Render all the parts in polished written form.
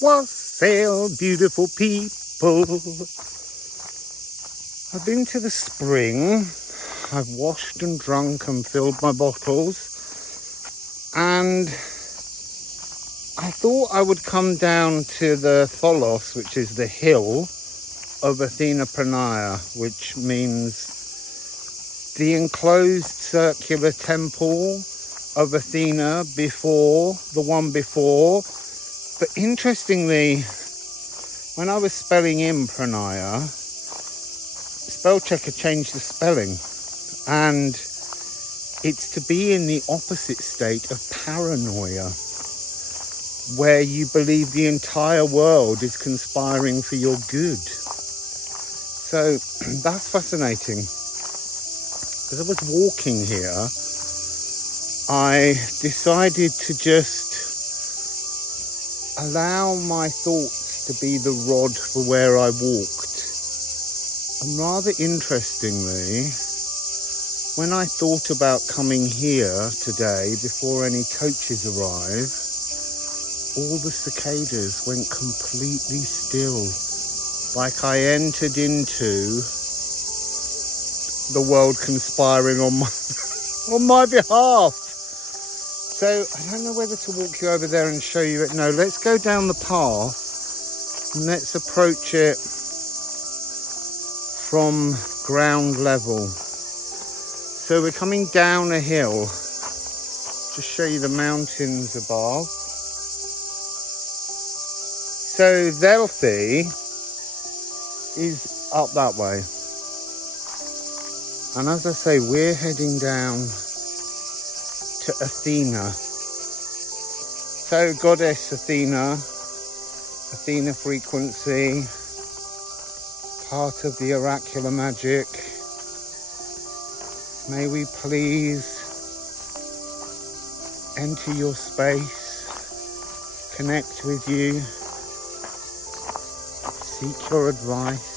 Wassail, beautiful people. I've been to the spring. I've washed and drunk and filled my bottles. And I thought I would come down to the Tholos, which is the hill of Athena Pronaia, which means the enclosed circular temple of Athena before, the one before. But interestingly, when I was spelling in Pronaia, spell checker changed the spelling, and it's to be in the opposite state of paranoia, where you believe the entire world is conspiring for your good. So that's fascinating. As I was walking here, I decided to just allow my thoughts to be the rod for where I walked. And rather interestingly, when I thought about coming here today before any coaches arrive, all the cicadas went completely still, like I entered into the world conspiring on my behalf. So I don't know whether to walk you over there and show you it. No, let's go down the path and let's approach it from ground level. So we're coming down a hill. Just show you the mountains above. So Delphi is up that way. And as I say, we're heading down to Athena. So goddess Athena, Athena frequency, part of the oracular magic. May we please enter your space, connect with you, seek your advice.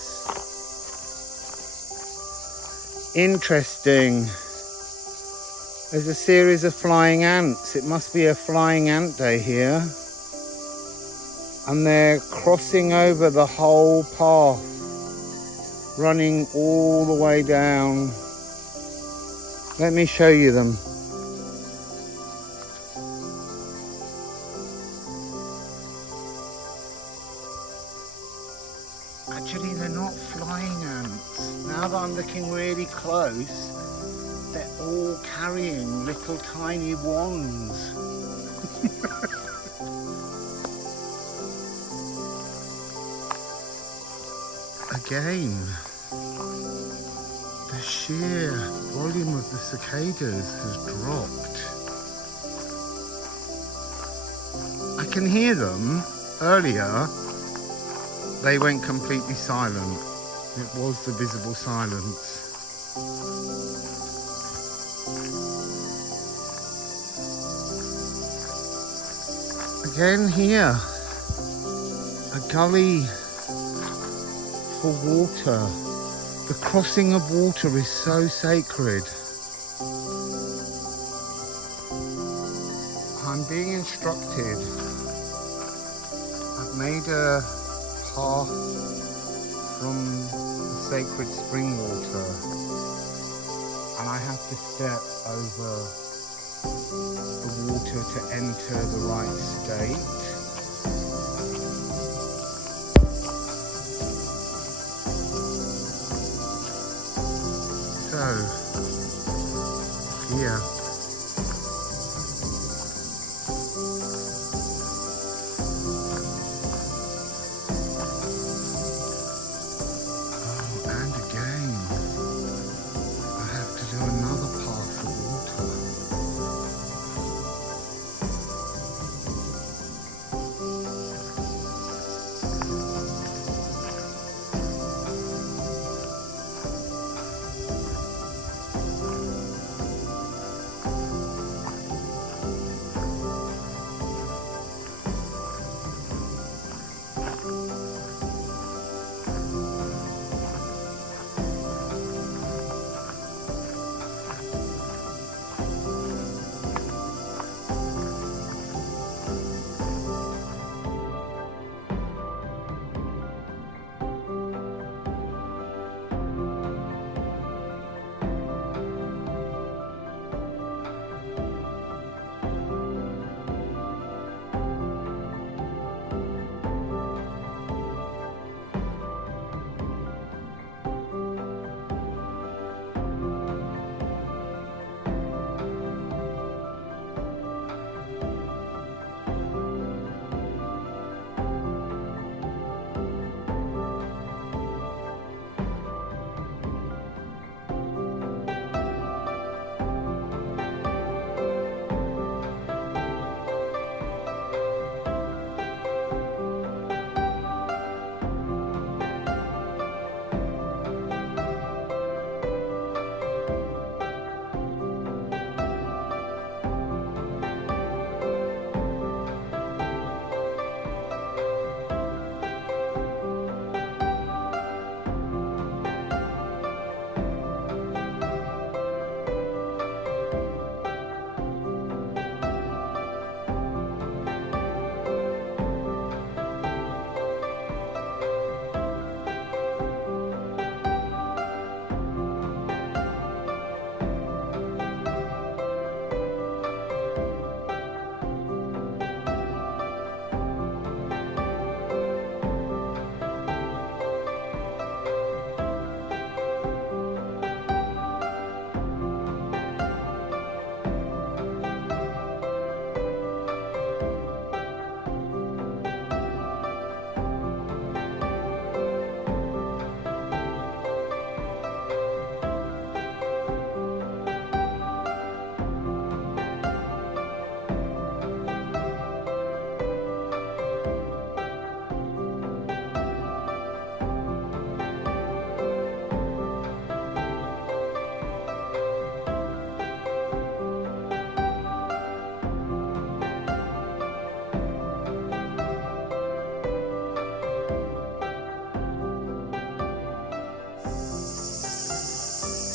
Interesting. There's a series of flying ants. It must be a flying ant day here. And they're crossing over the whole path, running all the way down. Let me show you them. Actually, they're not flying ants. Now that I'm looking really close, they're all carrying little tiny wands. Again, the sheer volume of the cicadas has dropped. I can hear them. Earlier, they went completely silent. It was the visible silence. Again here, a gully for water. The crossing of water is so sacred. I'm being instructed. I've made a path from the sacred spring water, and I have to step over the water to enter the right state. So, here. Oh, and again, I have to do another path of water.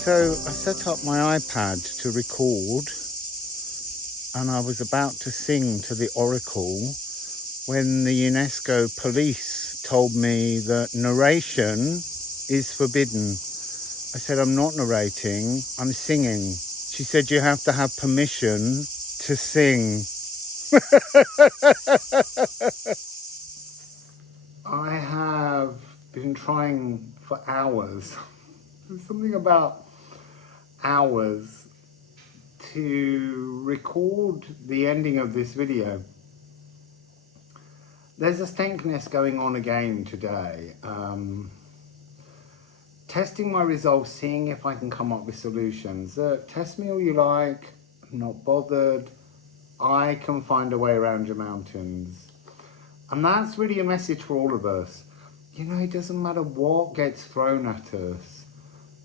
So I set up my iPad to record, and I was about to sing to the oracle when the UNESCO police told me that narration is forbidden. I said, I'm not narrating, I'm singing. She said, you have to have permission to sing. I have been trying for hours, there's something about hours, to record the ending of this video. There's a stankness going on again today. Testing my resolve, seeing if I can come up with solutions. Test me all you like, I'm not bothered. I can find a way around your mountains. And that's really a message for all of us. You know, it doesn't matter what gets thrown at us.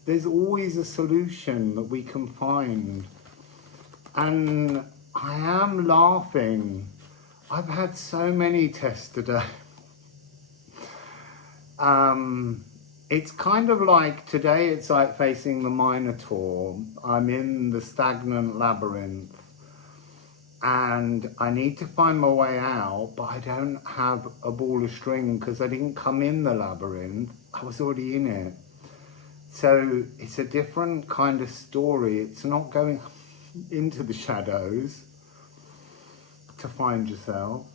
There's always a solution that we can find. And I am laughing. I've had so many tests today. It's kind of like, today it's like facing the Minotaur. I'm in the Stagnant Labyrinth and I need to find my way out, but I don't have a ball of string because I didn't come in the labyrinth, I was already in it. So it's a different kind of story. It's not going into the shadows to find yourself,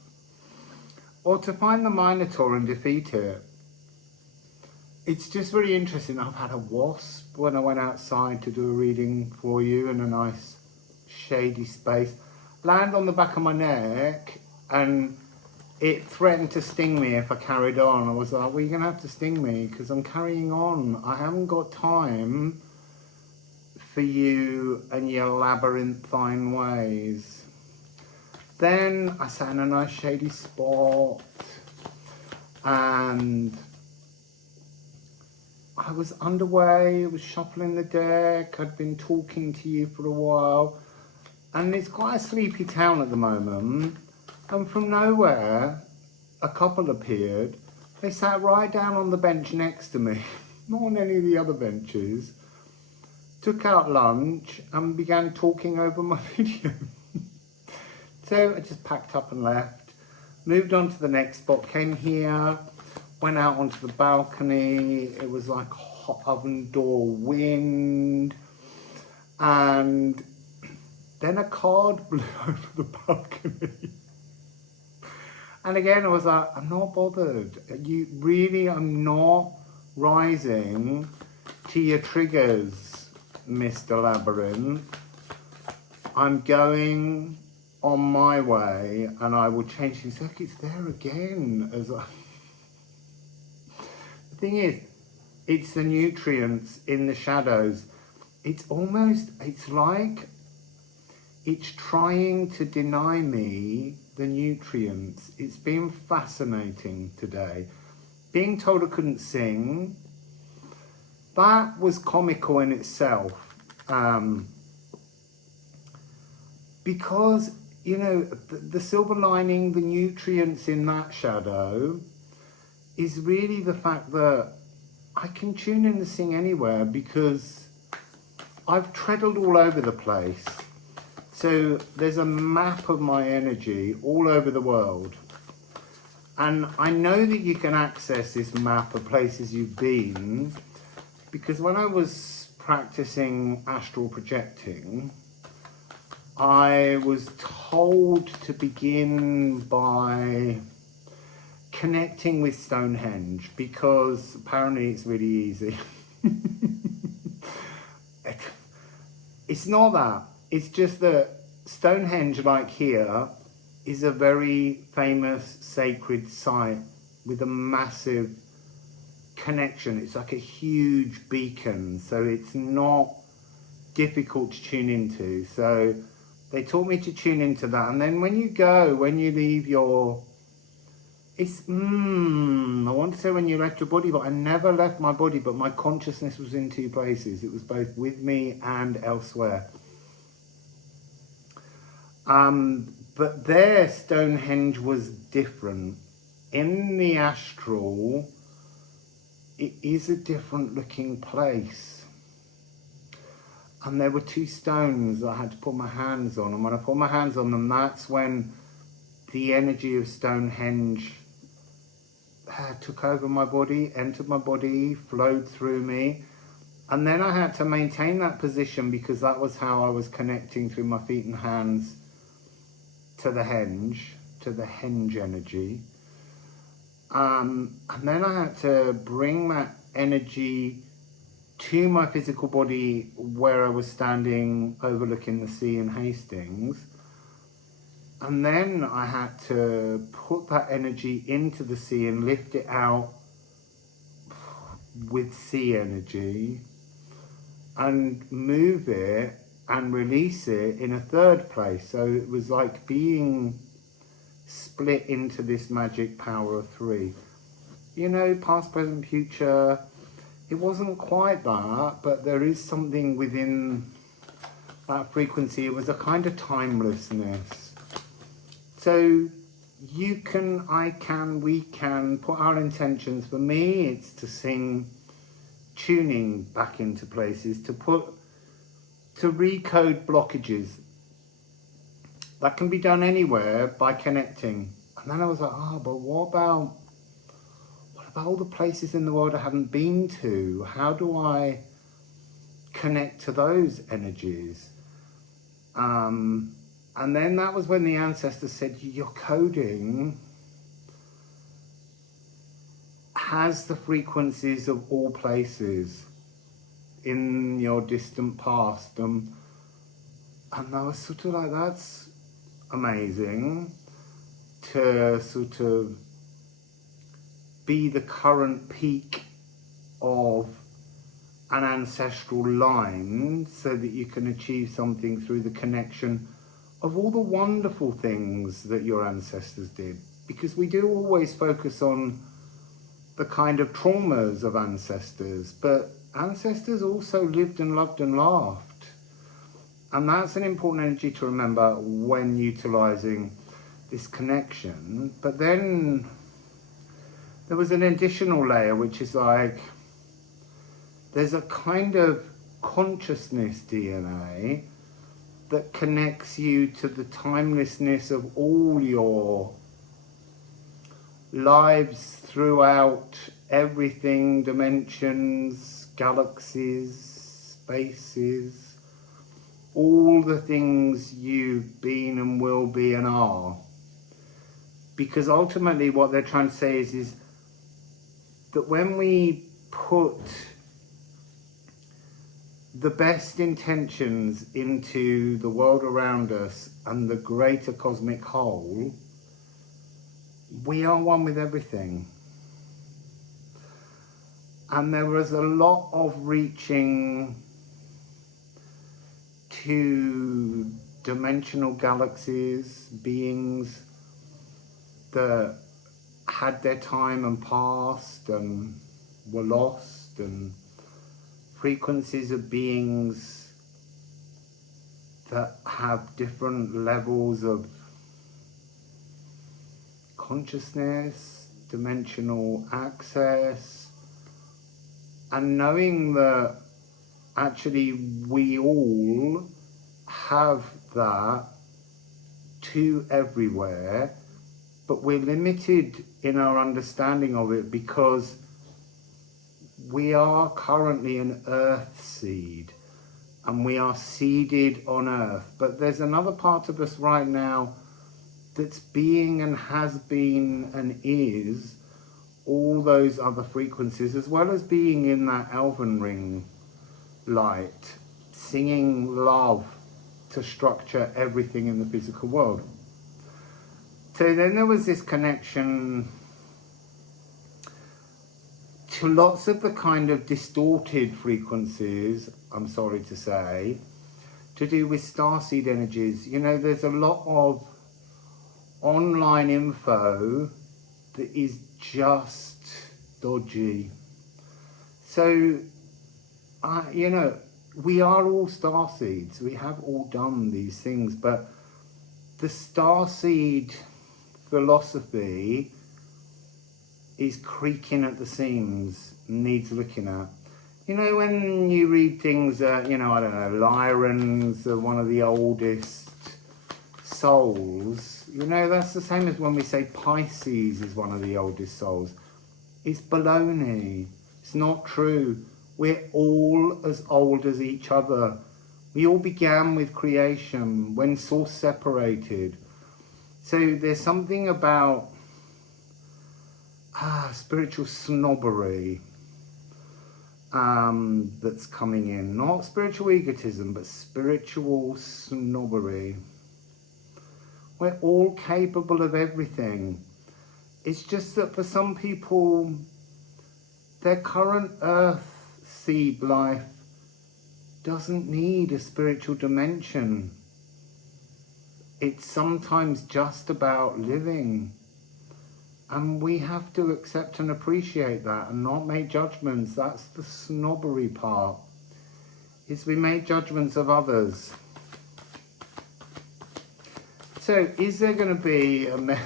or to find the Minotaur and defeat it. It's just very interesting. I've had a wasp when I went outside to do a reading for you in a nice shady space land on the back of my neck, and it threatened to sting me if I carried on. I was like, well, you're gonna have to sting me because I'm carrying on. I haven't got time for you and your labyrinthine ways. Then I sat in a nice shady spot and I was underway, I was shuffling the deck, I'd been talking to you for a while, and it's quite a sleepy town at the moment, and from nowhere a couple appeared. They sat right down on the bench next to me, not on any of the other benches, took out lunch and began talking over my video. So I just packed up and left, moved on to the next spot, came here, went out onto the balcony. It was like hot oven door wind, and then a card blew over the balcony. And again, I was like, I'm not bothered. I'm not rising to your triggers, Mr. Labyrinth. I'm going on my way, and I will change things. Look, it's there again. The thing is, it's the nutrients in the shadows. It's like it's trying to deny me the nutrients. It's been fascinating today. Being told I couldn't sing, that was comical in itself. Because, you know, the silver lining, the nutrients in that shadow is really the fact that I can tune in and sing anywhere because I've treadled all over the place. So there's a map of my energy all over the world. And I know that you can access this map of places you've been, because when I was practicing astral projecting, I was told to begin by connecting with Stonehenge, because apparently it's really easy. It's not that. It's just that Stonehenge, like here, is a very famous sacred site with a massive connection. It's like a huge beacon, so it's not difficult to tune into. So they taught me to tune into that. And then when you leave your, I want to say when you left your body, but I never left my body, but my consciousness was in two places. It was both with me and elsewhere. But there, Stonehenge was different. In the astral, it is a different looking place. And there were 2 stones that I had to put my hands on. And when I put my hands on them, that's when the energy of Stonehenge took over my body, entered my body, flowed through me. And then I had to maintain that position because that was how I was connecting through my feet and hands to the henge energy. And then I had to bring that energy to my physical body where I was standing overlooking the sea in Hastings. And then I had to put that energy into the sea and lift it out with sea energy and move it and release it in a 3rd place. So it was like being split into this magic power of 3. You know, past, present, future. It wasn't quite that, but there is something within that frequency. It was a kind of timelessness. So you can, I can, we can put our intentions. For me, it's to sing tuning back into places, to recode blockages. That can be done anywhere by connecting. And then I was like, but what about all the places in the world I haven't been to? How do I connect to those energies? And then that was when the ancestors said, your coding has the frequencies of all places in your distant past. And I was sort of like, that's amazing to sort of be the current peak of an ancestral line so that you can achieve something through the connection of all the wonderful things that your ancestors did. Because we do always focus on the kind of traumas of ancestors, but ancestors also lived and loved and laughed. And that's an important energy to remember when utilizing this connection. But then there was an additional layer, which is like, there's a kind of consciousness DNA that connects you to the timelessness of all your lives throughout everything, dimensions, galaxies, spaces, all the things you've been and will be and are. Because ultimately what they're trying to say is that when we put the best intentions into the world around us and the greater cosmic whole, we are one with everything. And there was a lot of reaching to dimensional galaxies, beings that had their time and passed and were lost, and frequencies of beings that have different levels of consciousness, dimensional access, and knowing that actually we all have that to everywhere, but we're limited in our understanding of it because we are currently an earth seed and we are seeded on earth. But there's another part of us right now that's being and has been and is all those other frequencies, as well as being in that elven ring light, singing love to structure everything in the physical world. So then there was this connection to lots of the kind of distorted frequencies, I'm sorry to say, to do with starseed energies. You know, there's a lot of online info that is just dodgy. So, you know, we are all starseeds. We have all done these things, but the starseed philosophy is creaking at the seams, needs looking at. You know, when you read things, you know, I don't know, Lyran's one of the oldest souls. You know, that's the same as when we say Pisces is one of the oldest souls. It's baloney. It's not true. We're all as old as each other. We all began with creation when source separated. So there's something about spiritual snobbery that's coming in. Not spiritual egotism, but spiritual snobbery. We're all capable of everything. It's just that for some people, their current earth seed life doesn't need a spiritual dimension. It's sometimes just about living. And we have to accept and appreciate that and not make judgments. That's the snobbery part. Is we make judgments of others. So is there going to be a... This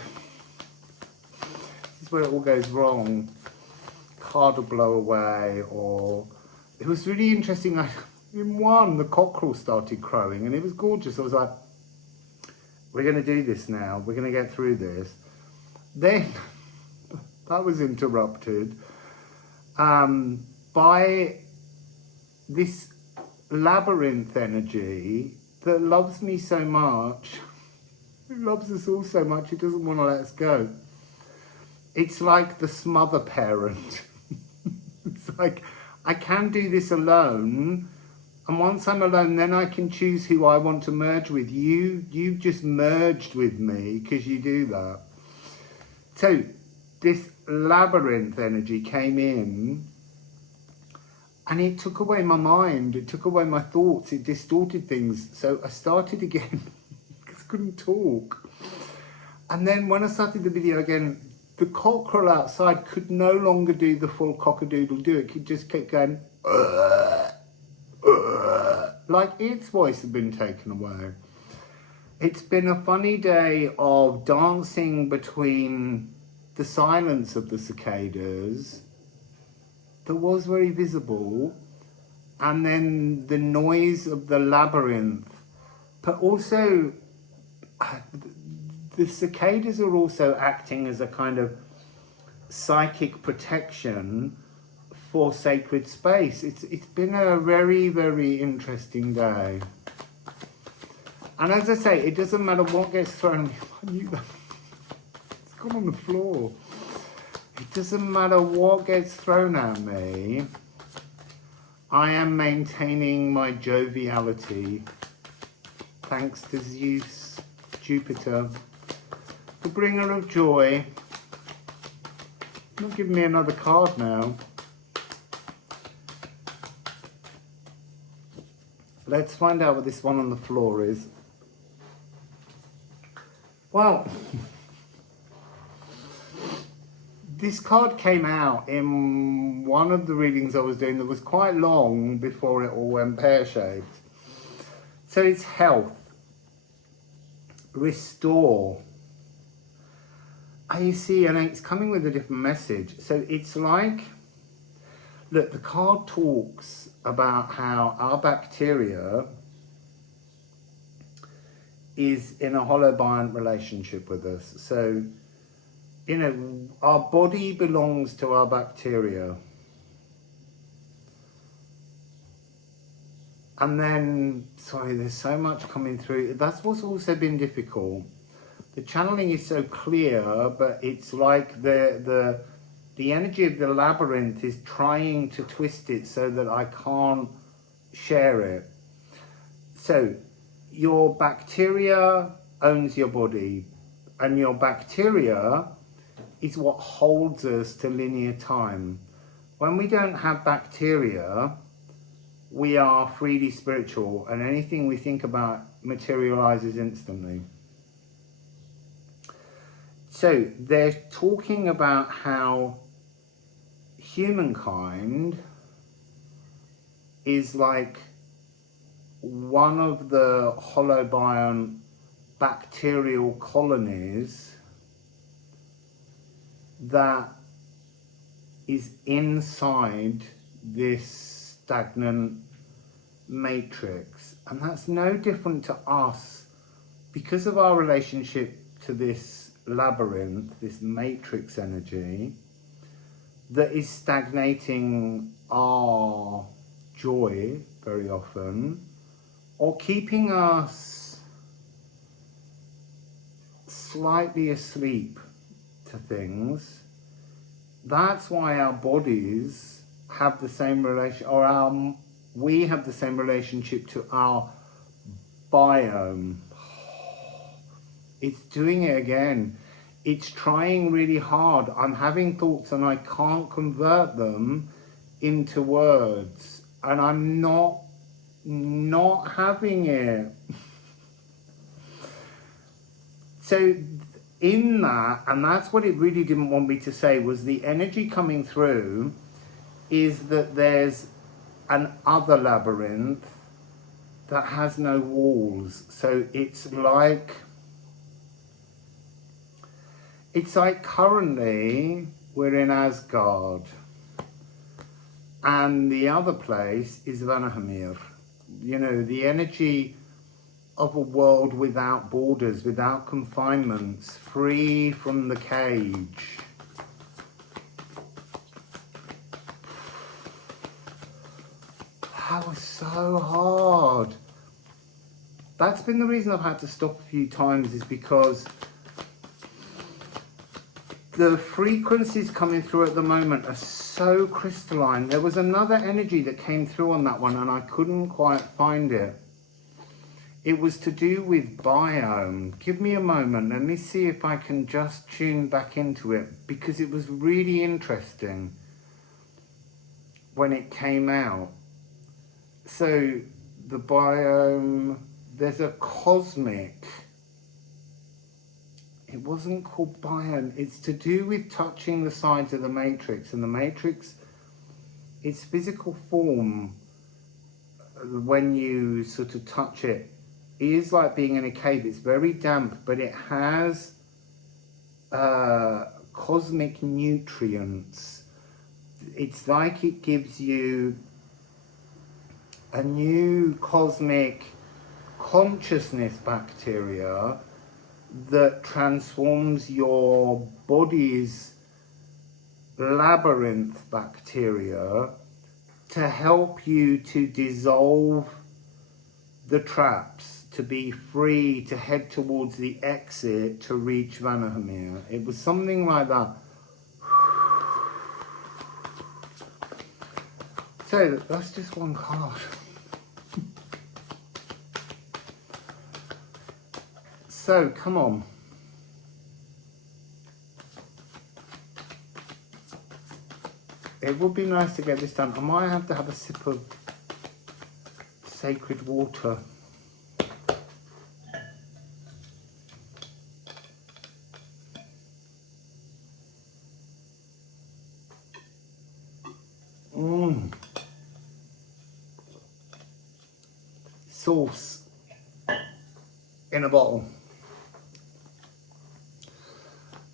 is where it all goes wrong. Card will blow away, or... It was really interesting. In one, the cockerel started crowing and it was gorgeous. I was like, we're going to do this now. We're going to get through this. Then... that was interrupted by this labyrinth energy that loves me so much. It loves us all so much, it doesn't want to let us go. It's like the smother parent. It's like, I can do this alone, and once I'm alone, then I can choose who I want to merge with. You've just merged with me because you do that. So, this labyrinth energy came in and it took away my mind, it took away my thoughts, it distorted things. So I started again because I couldn't talk. And then when I started the video again, the cockerel outside could no longer do the full cock-a-doodle do. It could just keep going, like its voice had been taken away. It's been a funny day of dancing between the silence of the cicadas that was very visible, and then the noise of the labyrinth. But also, the cicadas are also acting as a kind of psychic protection for sacred space. It's been a very, very interesting day. And as I say, it doesn't matter what gets thrown. I knew that. On the floor. It doesn't matter what gets thrown at me. I am maintaining my joviality. Thanks to Zeus, Jupiter, the bringer of joy. Not giving me another card now. Let's find out what this one on the floor is. Well, this card came out in one of the readings I was doing that was quite long before it all went pear-shaped. So it's health, restore. You see, and it's coming with a different message. So it's like, look, the card talks about how our bacteria is in a holobiont relationship with us. So, you know, our body belongs to our bacteria. And then, sorry, there's so much coming through. That's what's also been difficult. The channeling is so clear, but it's like the energy of the labyrinth is trying to twist it so that I can't share it. So, your bacteria owns your body, and your bacteria is what holds us to linear time. When we don't have bacteria, we are freely spiritual, and anything we think about materializes instantly. So they're talking about how humankind is like one of the holobiont bacterial colonies that is inside this stagnant matrix. And that's no different to us because of our relationship to this labyrinth, this matrix energy that is stagnating our joy very often, or keeping us slightly asleep to things. That's why our bodies have the same relation, or we have the same relationship to our biome. It's doing it again. It's trying really hard. I'm having thoughts and I can't convert them into words, and I'm not having it. So in that, and that's what it really didn't want me to say, was the energy coming through is that there's an other labyrinth that has no walls. So it's like currently we're in Asgard, and the other place is Vanaheimir. You know, the energy of a world without borders, without confinements, free from the cage. That was so hard. That's been the reason I've had to stop a few times, is because the frequencies coming through at the moment are so crystalline. There was another energy that came through on that one and I couldn't quite find it. It was to do with biome. Give me a moment. Let me see if I can just tune back into it, because it was really interesting when it came out. So the biome, there's a cosmic, it wasn't called biome, it's to do with touching the sides of the matrix, and the matrix, its physical form, when you sort of touch it, is like being in a cave. It's very damp, but it has cosmic nutrients. It's like it gives you a new cosmic consciousness bacteria that transforms your body's labyrinth bacteria to help you to dissolve the traps, to be free, to head towards the exit, to reach Vanaheimir. It was something like that. So that's just one card. So come on. It would be nice to get this done. I might have to have a sip of sacred water. Sauce in a bottle.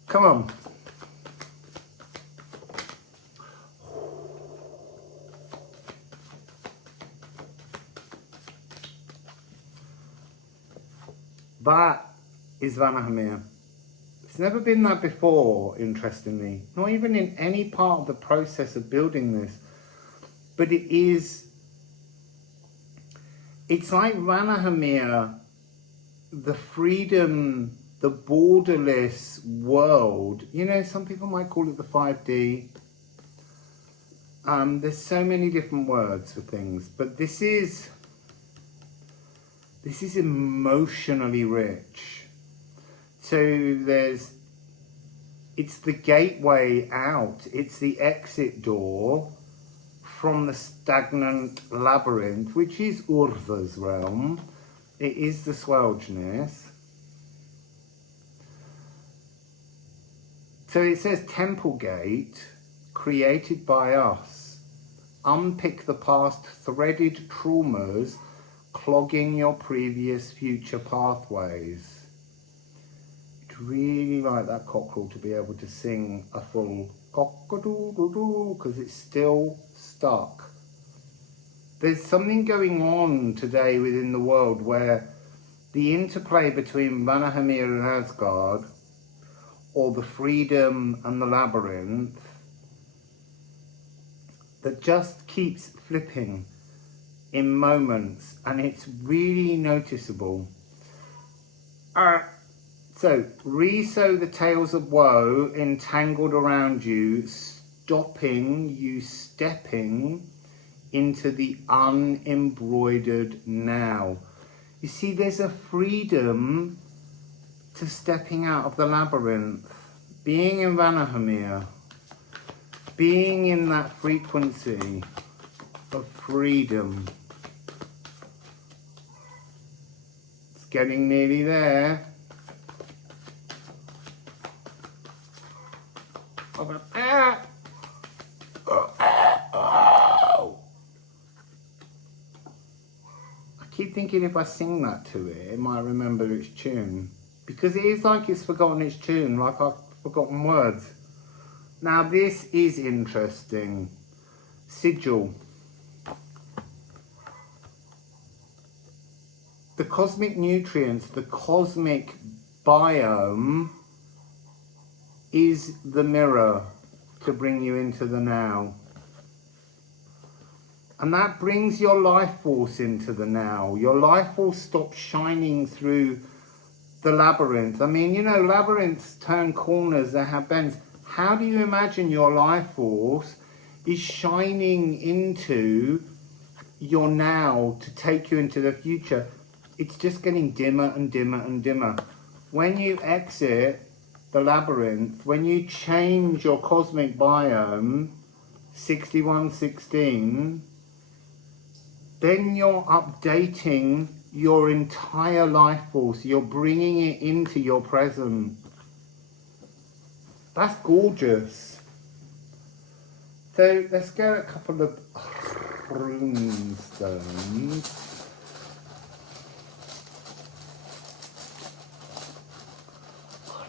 Come on. That is Vanaheimir. It's never been that before, interestingly. Not even in any part of the process of building this. But it is, it's like Vanaheimir, the freedom, the borderless world. You know, some people might call it the 5D. There's so many different words for things, but this is emotionally rich. So it's the gateway out, it's the exit door from the stagnant labyrinth, which is Urva's realm. It is the Swelgeness. So it says Temple Gate, created by us. Unpick the past threaded traumas clogging your previous future pathways. I'd really like that cockerel to be able to sing a full cock-a-doodle-doo, because it's still stuck. there's something going on today within the world where the interplay between Vanaheimir and Asgard, or the freedom and the labyrinth, that just keeps flipping in moments, and it's really noticeable. So, re-sow the tales of woe entangled around you, stopping you stepping into the unembroidered now. You see, there's a freedom to stepping out of the labyrinth, being in Vanaheimir, being in that frequency of freedom. It's getting nearly there. I keep thinking if I sing that to it, it might remember its tune. Because it is like it's forgotten its tune, like I've forgotten words. Now this is interesting. Sigil. The cosmic nutrients, the cosmic biome is the mirror to bring you into the now. And that brings your life force into the now. Your life force stops shining through the labyrinth. I mean, you know, labyrinths turn corners, they have bends. How do you imagine your life force is shining into your now to take you into the future? It's just getting dimmer and dimmer and dimmer. When you exit the labyrinth, when you change your cosmic biome, 6116, then you're updating your entire life force. You're bringing it into your present. That's gorgeous. So let's get a couple of rune stones.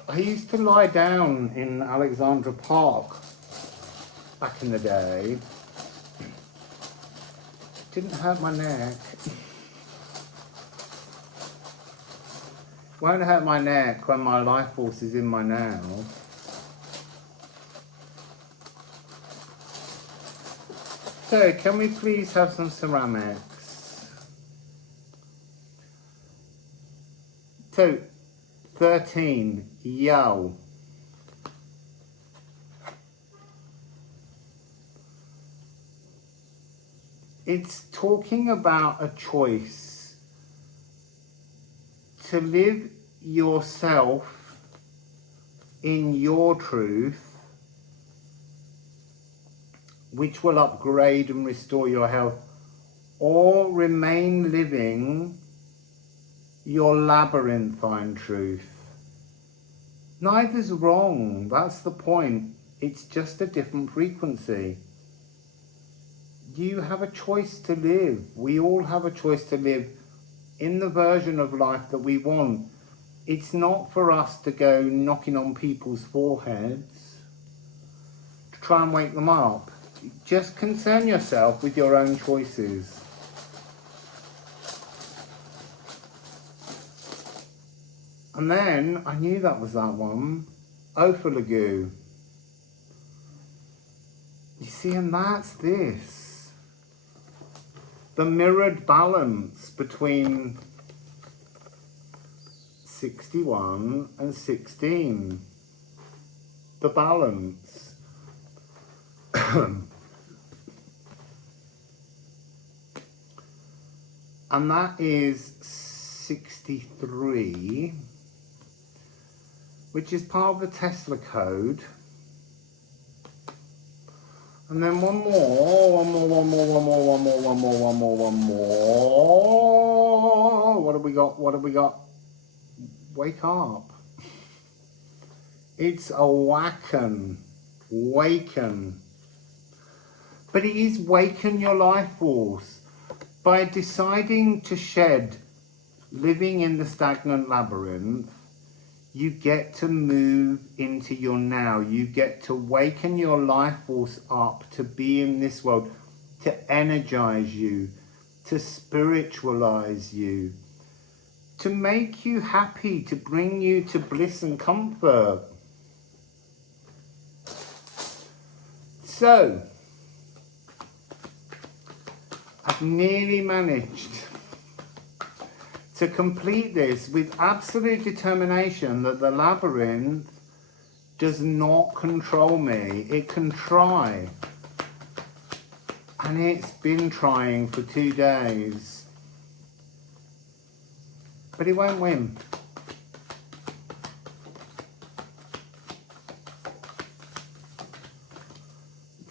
I used to lie down in Alexandra Park back in the day. Didn't hurt my neck. Won't hurt my neck when my life force is in my now. So, can we please have some ceramics? So, 13, yo. It's talking about a choice to live yourself in your truth, which will upgrade and restore your health, or remain living your labyrinthine truth. Neither's wrong, that's the point. It's just a different frequency. You have a choice to live. We all have a choice to live in the version of life that we want. It's not for us to go knocking on people's foreheads to try and wake them up. Just concern yourself with your own choices. And then, I knew that was that one, Ophilogu. You see, and that's this. The mirrored balance between 61 and 16. The balance. And that is 63, which is part of the Tesla code. And then one more. What have we got? Wake up. It's awaken. Waken. But it is waken your life force. By deciding to shed living in the stagnant labyrinth, you get to move into your now. You get to waken your life force up to be in this world, to energize you, to spiritualize you, to make you happy, to bring you to bliss and comfort. So, I've nearly managed to complete this with absolute determination that the labyrinth does not control me. It can try. And it's been trying for 2 days. But it won't win.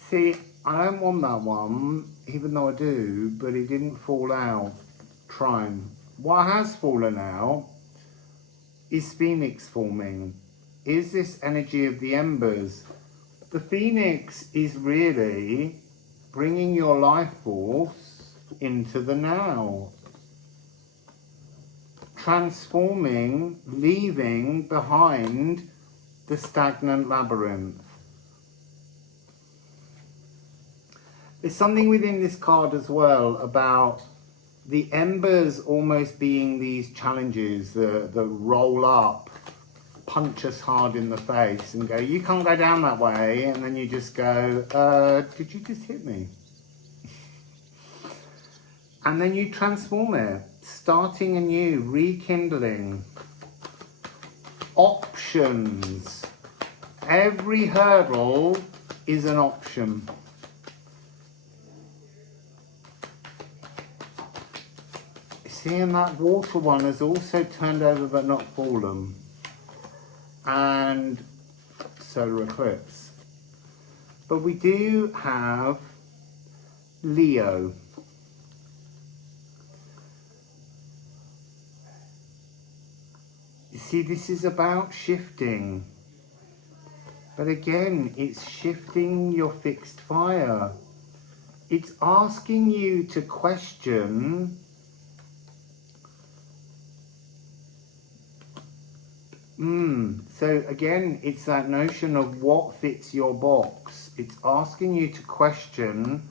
See, I don't want that one, even though I do, but it didn't fall out trying. What has fallen out is Phoenix forming. Is this energy of the embers? The Phoenix is really bringing your life force into the now. Transforming, leaving behind the stagnant labyrinth. There's something within this card as well about the embers almost being these challenges that roll up, punch us hard in the face and go, you can't go down that way, and then you just go, did you just hit me? And then you transform it, starting anew, rekindling, options. Every hurdle is an option. Seeing that water one has also turned over but not fallen. And solar eclipse. But we do have Leo. You see, this is about shifting. But again, it's shifting your fixed fire. It's asking you to question so again, it's that notion of what fits your box. It's asking you to question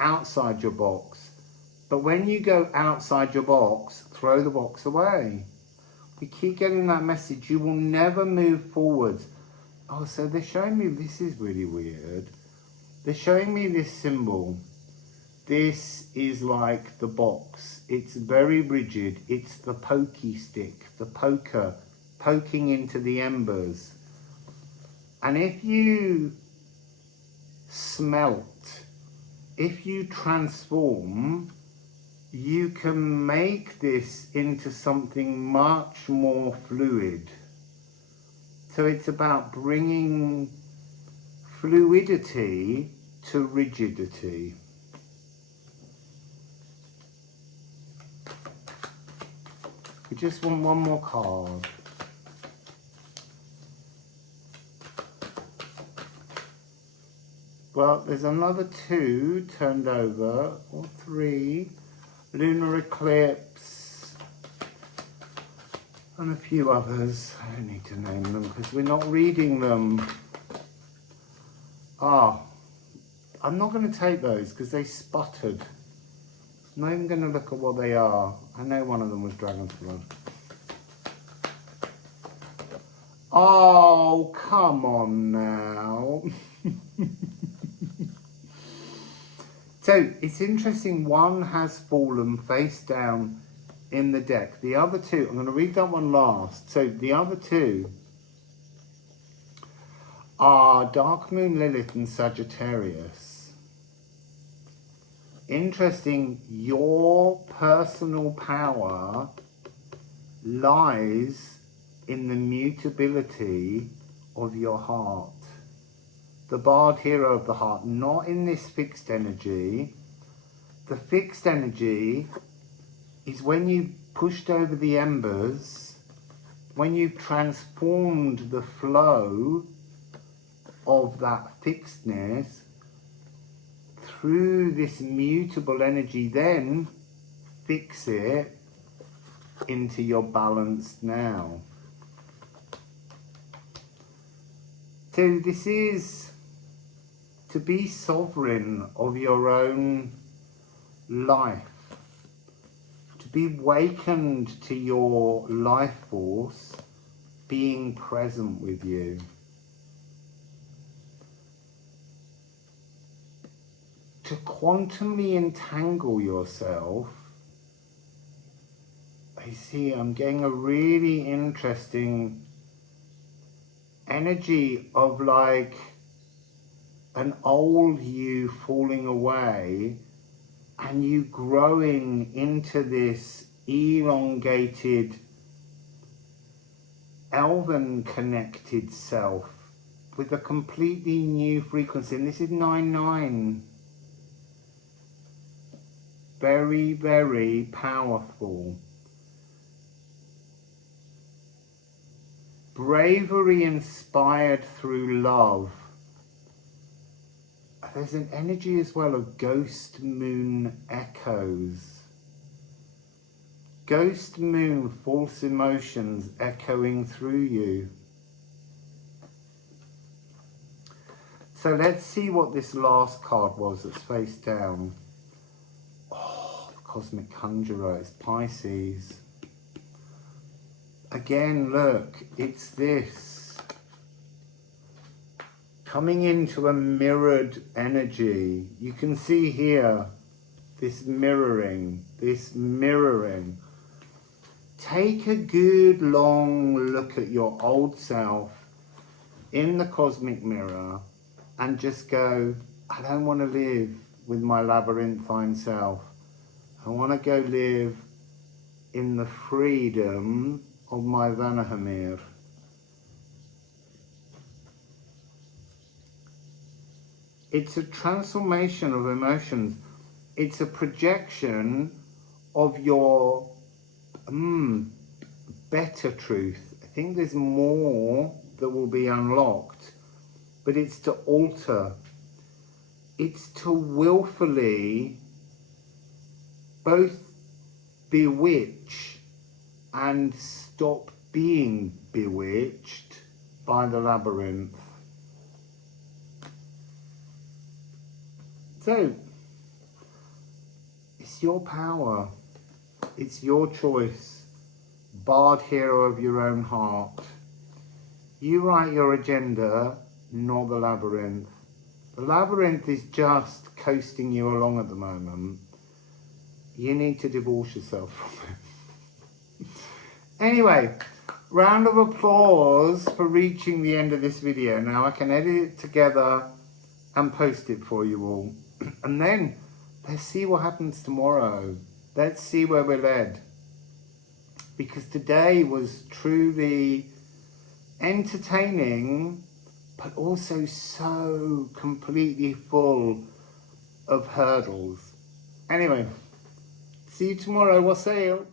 outside your box. But when you go outside your box, throw the box away. We keep getting that message. You will never move forwards. Oh, so they're showing me, this is really weird. They're showing me this symbol. This is like the box. It's very rigid. It's the pokey stick, the poker, poking into the embers. And if you smelt, if you transform, you can make this into something much more fluid. So it's about bringing fluidity to rigidity. We just want one more card. Well, there's another 2 turned over, or 3. Lunar eclipse. And a few others. I don't need to name them because we're not reading them. I'm not going to take those because they sputtered. I'm not even going to look at what they are. I know one of them was Dragon's Blood. Oh, come on now. So, it's interesting, one has fallen face down in the deck. The other 2, I'm going to read that one last. So, the other 2 are Dark Moon, Lilith and Sagittarius. Interesting, your personal power lies in the mutability of your heart. The Bard Hero of the Heart, not in this fixed energy. The fixed energy is when you pushed over the embers, when you've transformed the flow of that fixedness through this mutable energy, then fix it into your balanced now. So this is to be sovereign of your own life. be awakened to your life force being present with you. To quantumly entangle yourself. I see, I'm getting a really interesting energy of like an old you falling away and you growing into this elongated, elven connected self with a completely new frequency. And this is 9-9. Very, very powerful. Bravery inspired through love. There's an energy as well of ghost moon echoes. Ghost moon, false emotions echoing through you. So let's see what this last card was that's face down. Oh, the Cosmic Conjurer, it's Pisces. Again, look, it's this. Coming into a mirrored energy. You can see here, this mirroring, Take a good long look at your old self in the cosmic mirror and just go, I don't want to live with my labyrinthine self. I want to go live in the freedom of my Vanahamir. It's a transformation of emotions. It's a projection of your better truth. I think there's more that will be unlocked, but it's to alter. It's to willfully both bewitch and stop being bewitched by the labyrinth. So, it's your power. It's your choice. Bard hero of your own heart. You write your agenda, not the labyrinth. The labyrinth is just coasting you along at the moment. You need to divorce yourself from it. Anyway, round of applause for reaching the end of this video. Now I can edit it together and post it for you all. And then let's see what happens tomorrow. Let's see where we're led. Because today was truly entertaining, but also so completely full of hurdles. Anyway, see you tomorrow. Wassail.